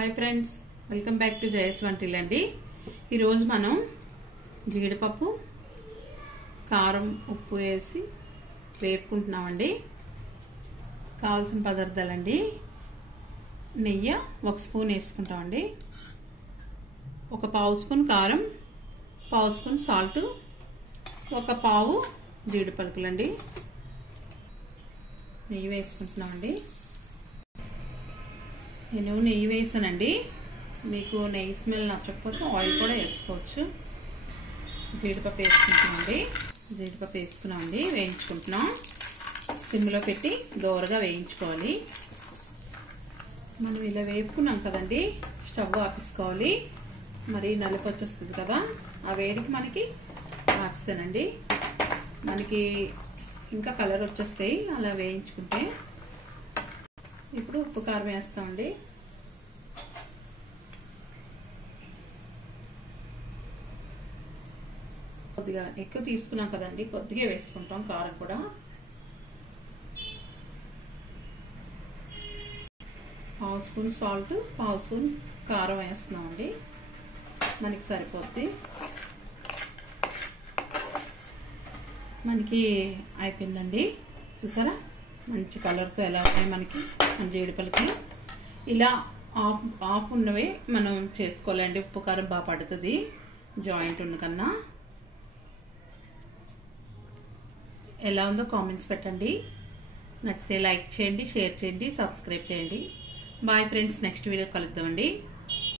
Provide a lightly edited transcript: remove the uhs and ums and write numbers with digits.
Hi friends, welcome back to జయస్ వంటిల్ అండి. ఈరోజు మనం జీడిపప్పు కారం ఉప్పు వేసి వేపుకుంటున్నామండి. కావాల్సిన పదార్థాలండి: నెయ్యి 1 స్పూన్ వేసుకుంటామండి, ఒక పావు స్పూన్ కారం, పావు స్పూన్ సాల్ట్, ఒక పావు జీడి పలుకులండి. నెయ్యి వేసుకుంటున్నామండి. నేను నెయ్యి వేసానండి. మీకు నెయ్యి స్మెల్ నచ్చకపోతే ఆయిల్ కూడా వేసుకోవచ్చు. జీడిపప్పు వేసుకున్నామండి. వేయించుకుంటున్నాం. సిమ్లో పెట్టి దోరగా వేయించుకోవాలి. మనం ఇలా వేపుకున్నాం కదండి, స్టవ్ ఆపేసుకోవాలి. మరి నలుపు వచ్చేస్తుంది కదా, ఆ వేడికి మనకి ఆపేసానండి. మనకి ఇంకా కలర్ వచ్చేస్తాయి అలా వేయించుకుంటే. ఇప్పుడు ఉప్పు కారం వేస్తామండి. కొద్దిగా ఎక్కువ తీసుకున్నాం కదండి, కొద్దిగా వేసుకుంటాం. కారం కూడా పావు స్పూన్ సాల్ట్, పావు స్పూన్ కారం వేస్తున్నామండి. మనకి సరిపోద్ది. మనకి అయిపోయిందండి. చూసారా మంచి కలర్తో ఎలా ఉన్నాయి మనకి మన జీడిపలకి. ఇలా ఆఫ్ ఉన్నవే మనం చేసుకోవాలండి. ఉప్పు కారం బాగా పడుతుంది జాయింట్ ఉన్న కన్నా. ఎలా ఉందో కామెంట్స్ పెట్టండి. నచ్చితే లైక్ చేయండి, షేర్ చేయండి, సబ్స్క్రైబ్ చేయండి. బాయ్ ఫ్రెండ్స్, నెక్స్ట్ వీడియో కలుద్దామండి.